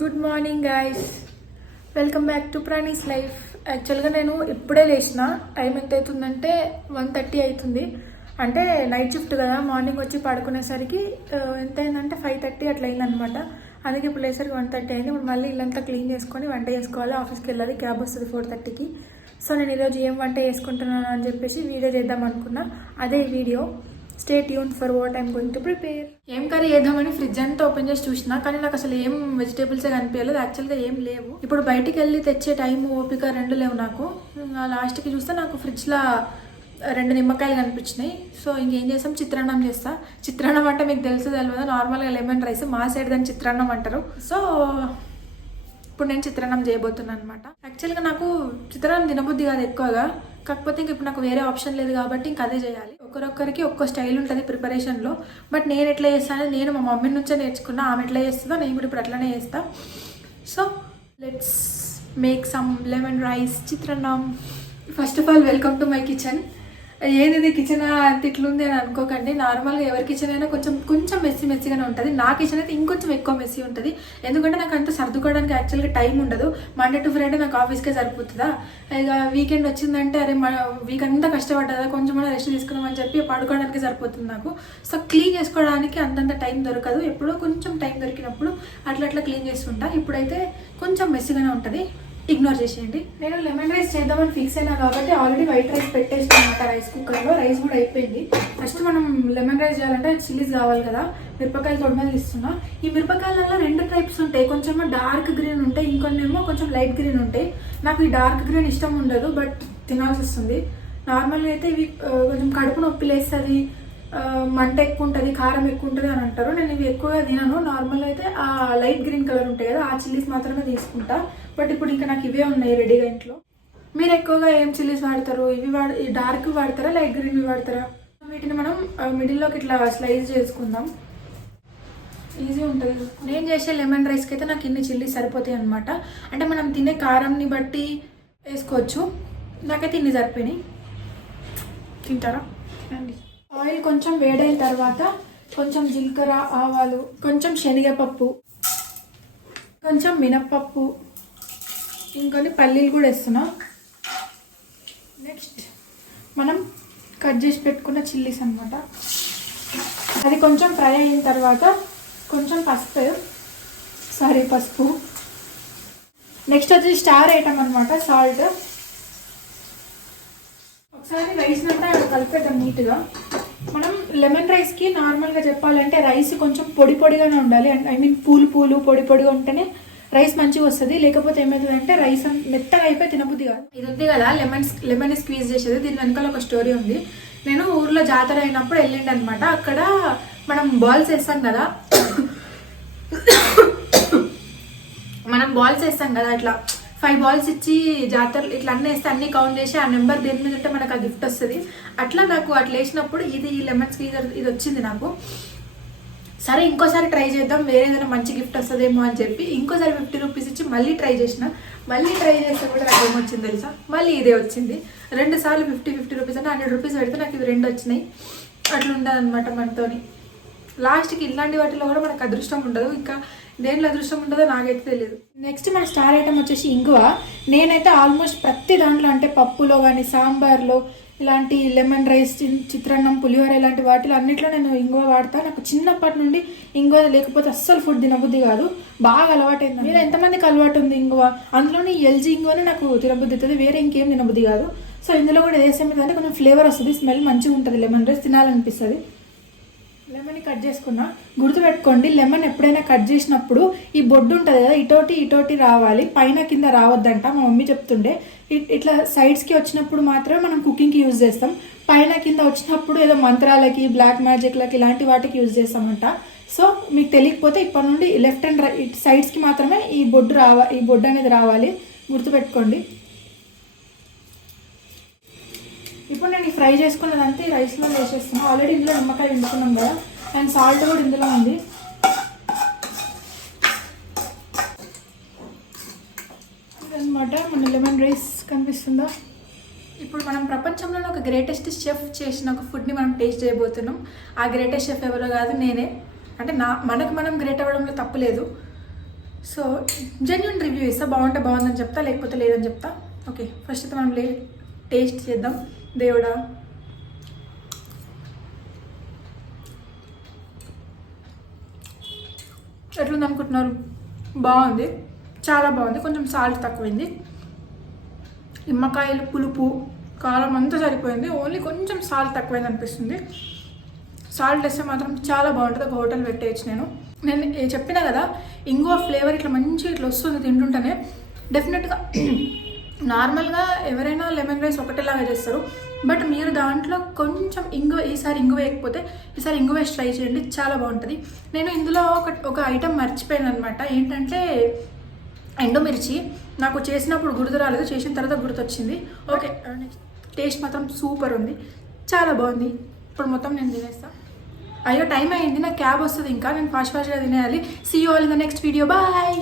Good morning guys, welcome back to Prani's life. యాక్చువల్గా నేను ఇప్పుడే లేచిన. టైం ఎంత అవుతుందంటే 1:30 అవుతుంది. అంటే నైట్ షిఫ్ట్ కదా, మార్నింగ్ వచ్చి పడుకునేసరికి ఎంత అయిందంటే 5:30 అట్లా అయిందనమాట. అందుకే ఇప్పుడు లేసరికి 1:30 అయింది. ఇప్పుడు మళ్ళీ ఇల్లంతా క్లీన్ చేసుకొని వంట చేసుకోవాలి. ఆఫీస్కి వెళ్ళాలి, క్యాబ్ వస్తుంది 4:30కి. సో నేను ఈరోజు ఏం వంట చేసుకుంటున్నాను అని చెప్పేసి వీడియో చేద్దాం అనుకున్నా. అదే ఈ video. Stay tune for what I'm going to prepare. ఏం కర్రీ చేద్దామని ఫ్రిడ్జ్ అంతా ఓపెన్ చేసి చూసినా, కానీ నాకు అసలు ఏం వెజిటేబుల్సే కనిపించలేదు. యాక్చువల్గా ఏం లేవు. ఇప్పుడు బయటికి వెళ్ళి తెచ్చే టైం ఓపిక రెండు లేవు నాకు. లాస్ట్కి చూస్తే నాకు ఫ్రిడ్జ్లో 2 నిమ్మకాయలు కనిపించినాయి. సో ఇంకేం చేస్తాం, చిత్రాన్నం చేస్తా. చిత్రాన్నం అంటే మీకు తెలుసు తెలియదు, నార్మల్గా లెమన్ రైస్, మా సైడ్ దాన్ని చిత్రాన్నం అంటారు. సో ఇప్పుడు నేను చిత్రాన్నం చేయబోతున్నాను అనమాట. యాక్చువల్గా నాకు చిత్రాన్నం తినబుద్ధి కాదు ఎక్కువగా, కాకపోతే ఇంక ఇప్పుడు నాకు వేరే ఆప్షన్ లేదు కాబట్టి ఇంక అదే చేయాలి. ఒకరొక్కరికి ఒక్కో స్టైల్ ఉంటుంది ప్రిపరేషన్లో. బట్ నేను ఎట్లా చేస్తానో నేను మా మమ్మీ నుంచే నేర్చుకున్నా. ఆమె ఎట్లా చేస్తుందో నేను కూడా ఇప్పుడు అట్లనే చేస్తా. So let's make some lemon rice చిత్రాన్నం. First of all welcome to my kitchen. ఏది కిచెన్ తిట్లుంది అని అనుకోకండి. నార్మల్గా ఎవరి కిచెన్ అయినా కొంచెం మెస్సీగానే ఉంటుంది. నా కిచెన్ అయితే ఇంకొంచెం ఎక్కువ మెస్సీ ఉంటుంది. ఎందుకంటే నాకు అంత సర్దుకోవడానికి యాక్చువల్గా టైం ఉండదు. మండే టు ఫ్రైడే నాకు ఆఫీస్కే సరిపోతుందా. ఇక వీకెండ్ వచ్చిందంటే అరే వీక్ అంతా కష్టపడ్డా, కొంచెం రెస్ట్ తీసుకుందామని చెప్పి పడుకోవడానికి సరిపోతుంది నాకు. సో క్లీన్ చేసుకోవడానికి అంతంత టైం దొరకదు. ఎప్పుడో కొంచెం టైం దొరికినప్పుడు అట్లా క్లీన్ చేస్తుంటా. ఇప్పుడైతే కొంచెం మెస్సీగానే ఉంటుంది, ఇగ్నోర్ చేసేయండి. నేను లెమన్ రైస్ చేద్దామని ఫిక్స్ అయినా కాబట్టి ఆల్రెడీ వైట్ రైస్ పెట్టేసాను అనమాట రైస్ కుక్కర్లో. రైస్ కూడా అయిపోయింది. ఫస్ట్ మనం లెమన్ రైస్ చేయాలంటే చిల్లీస్ కావాలి కదా. మిరపకాయలు తొడమలు ఇస్తున్నా. ఈ మిరపకాయలలో 2 టైప్స్ ఉంటాయి. కొంచెం డార్క్ గ్రీన్ ఉంటాయి, ఇంకొన్నేమో కొంచెం లైట్ గ్రీన్ ఉంటాయి. నాకు ఈ డార్క్ గ్రీన్ ఇష్టం ఉండదు, బట్ తినాల్సి వస్తుంది. నార్మల్గా అయితే ఇవి కొంచెం కడుపు నొప్పి లేస్తుంది, మంట ఎక్కువ ఉంటుంది, కారం ఎక్కువ ఉంటుంది అని అంటారు. నేను ఇవి ఎక్కువగా తినను. నార్మల్గా అయితే ఆ లైట్ గ్రీన్ కలర్ ఉంటాయి కదా, ఆ చిల్లీస్ మాత్రమే తీసుకుంటా. బట్ ఇప్పుడు ఇంకా నాకు ఇవే ఉన్నాయి రెడీగా ఇంట్లో. మీరు ఎక్కువగా ఏం చిల్లీస్ వాడతారు? ఈ డార్క్ వాడతారా, లైట్ గ్రీన్ వాడతారా? వీటిని మనం మిడిల్లోకి ఇట్లా స్లైస్ చేసుకుందాం. ఈజీ ఉంటుంది. నేను చేసే లెమన్ రైస్కి అయితే నాకు ఇన్ని చిల్లీస్ సరిపోతాయి అనమాట. అంటే మనం తినే కారంని బట్టి వేసుకోవచ్చు. నాకైతే ఇన్ని సరిపోయినాయి. తింటారా? అండి. ఆయిల్ కొంచెం వేడైన తర్వాత కొంచెం జీలకర్ర, ఆవాలు, కొంచెం శనగపప్పు, కొంచెం మినప్పప్పు, ఇంకొన్ని పల్లీలు కూడా వేస్తున్నా. నెక్స్ట్ మనం కట్ చేసి పెట్టుకున్న చిల్లీస్ అనమాట. అది కొంచెం ఫ్రై అయిన తర్వాత కొంచెం పసుపు. నెక్స్ట్ వచ్చి స్టార్ ఐటమ్ అనమాట, సాల్ట్. ఒకసారి రైస్ అంతా కలిపేద్దాం నీట్గా. మనం లెమన్ రైస్కి నార్మల్గా చెప్పాలంటే రైస్ కొంచెం పొడిగానే ఉండాలి. ఐ మీన్ పూలు పొడిగా ఉంటేనే రైస్ మంచిగా వస్తుంది. లేకపోతే ఏమవుతుందంటే రైస్ మెత్తగా అయిపోయి తినబుద్ధి కాదు. ఇది ఉంది కదా లెమన్ స్క్వీజ్ చేసేది, దీని వెనకాల ఒక స్టోరీ ఉంది. నేను ఊర్లో జాతర అయినప్పుడు వెళ్ళిండి అనమాట. అక్కడ మనం బాల్స్ వేస్తాం కదా, ఇట్లా 5 బాల్స్ ఇచ్చి జాతరలు ఇట్లా అన్నీ వేస్తే అన్నీ కౌంట్ చేసి ఆ నెంబర్ దేని మీద ఉంటే మనకు ఆ గిఫ్ట్ వస్తుంది. అట్లా నాకు అట్లా వేసినప్పుడు ఇది లెమన్ స్క్వీజర్ ఇది వచ్చింది నాకు. సరే ఇంకోసారి ట్రై చేద్దాం, వేరే ఏదైనా మంచి గిఫ్ట్ వస్తుందేమో అని చెప్పి ఇంకోసారి 50 రూపీస్ ఇచ్చి మళ్ళీ ట్రై చేస్తే కూడా నాకు ఏమొచ్చింది తెలుసా, మళ్ళీ ఇదే వచ్చింది. 2 సార్లు 50 రూపీస్ అంటే 100 రూపీస్ పెడితే నాకు ఇవి 2 వచ్చినాయి. అట్లా ఉండదు అనమాట మనతోని. లాస్ట్కి ఇలాంటి వాటిలో కూడా మనకు అదృష్టం ఉండదు. ఇంకా దేంట్లో అదృష్టం ఉంటుందో నాకైతే తెలియదు. నెక్స్ట్ మన స్టార్ ఐటమ్ వచ్చేసి ఇంగువ. నేనైతే ఆల్మోస్ట్ ప్రతి దాంట్లో, అంటే పప్పులో కానీ సాంబార్లో, ఇలాంటి లెమన్ రైస్, చిత్రాన్నం, పులిహోర ఇలాంటి వాటిలో అన్నిట్లో నేను ఇంగువ వాడతా. నాకు చిన్నప్పటి నుండి ఇంగువ లేకపోతే అస్సలు ఫుడ్ తినబుద్ధి కాదు, బాగా అలవాటైంది. మీరు ఎంతమందికి అలవాటు ఉంది ఇంగువ? అందులోని ఎల్జీ ఇంగువనే నాకు తినబుద్ధి అవుతుంది, వేరే ఇంకేం తినబుద్ధి కాదు. సో ఇందులో కూడా వేసే మీద అంటే కొంచెం ఫ్లేవర్ వస్తుంది, స్మెల్ మంచిగా ఉంటుంది, లెమన్ రైస్ తినాలనిపిస్తుంది. లెమన్ కట్ చేసుకున్నా. గుర్తుపెట్టుకోండి, లెమన్ ఎప్పుడైనా కట్ చేసినప్పుడు ఈ బొడ్డు ఉంటుంది కదా, ఇటోటి రావాలి, పైన కింద రావద్దంట. మా మమ్మీ చెప్తుండే ఇట్లా సైడ్స్కి వచ్చినప్పుడు మాత్రమే మనం కుకింగ్కి యూజ్ చేస్తాం. పైన కింద వచ్చినప్పుడు ఏదో మంత్రాలకి, బ్లాక్ మ్యాజిక్లకి ఇలాంటి వాటికి యూజ్ చేస్తామంట. సో మీకు తెలియకపోతే ఇప్పటి నుండి లెఫ్ట్ అండ్ రైట్ సైడ్స్కి మాత్రమే ఈ బొడ్డు అనేది రావాలి, గుర్తుపెట్టుకోండి. ఇప్పుడు నేను ఫ్రై చేసుకున్నదంతా ఈ రైస్లో వేసేస్తున్నాను. ఆల్రెడీ ఇందులో నిమ్మకాయ వండుకున్నాం కదా, అండ్ సాల్ట్ కూడా ఇందులో ఉంది. ఇదన్నమాట మన లెమన్ రైస్. కనిపిస్తుందా? ఇప్పుడు మనం ప్రపంచంలోనే ఒక గ్రేటెస్ట్ షెఫ్ చేసిన ఒక ఫుడ్ని మనం టేస్ట్ చేయబోతున్నాం. ఆ గ్రేటెస్ట్ షెఫ్ ఎవరో కాదు, నేనే. అంటే మనకు మనం గ్రేట్ అవ్వడంలో తప్పు లేదు. సో జెన్యున్ రివ్యూ ఇస్తా, బాగుంటే బాగుందని చెప్తా, లేకపోతే లేదని చెప్తా. ఓకే, ఫస్ట్ అయితే మనం టేస్ట్ చేద్దాం. దేవుడా, ఎట్లుంది అనుకుంటున్నారు? బాగుంది, చాలా బాగుంది. కొంచెం సాల్ట్ తక్కువైంది, నిమ్మకాయలు పులుపు కారం అంతా సరిపోయింది, ఓన్లీ కొంచెం సాల్ట్ తక్కువైంది అనిపిస్తుంది. సాల్ట్ వేస్తే మాత్రం చాలా బాగుంటుంది. ఒక హోటల్ పెట్టేయచ్చు. నేను చెప్పినా కదా, ఇంగువ ఫ్లేవర్ ఇట్లా మంచిగా ఇట్లా వస్తుంది తింటుంటేనే. డెఫినెట్గా నార్మల్గా ఎవరైనా లెమన్ రైస్ ఒకటేలాగా చేస్తారు, బట్ మీరు దాంట్లో కొంచెం ఈసారి ఇంగువ వేయకపోతే ఈసారి ఇంగువ వేసి ట్రై చేయండి, చాలా బాగుంటుంది. నేను ఇందులో ఒక ఐటెం మర్చిపోయాను అనమాట. ఏంటంటే ఎండుమిర్చి. నాకు చేసినప్పుడు గుర్తు రాలేదు, చేసిన తర్వాత గుర్తొచ్చింది. ఓకే, టేస్ట్ మాత్రం సూపర్ ఉంది, చాలా బాగుంది. ఇప్పుడు మొత్తం నేను తినేస్తాను. అయ్యో టైం అయింది, నాకు క్యాబ్ వస్తుంది, ఇంకా నేను ఫాస్ట్గా తినేయాలి. See you all in the next video, bye.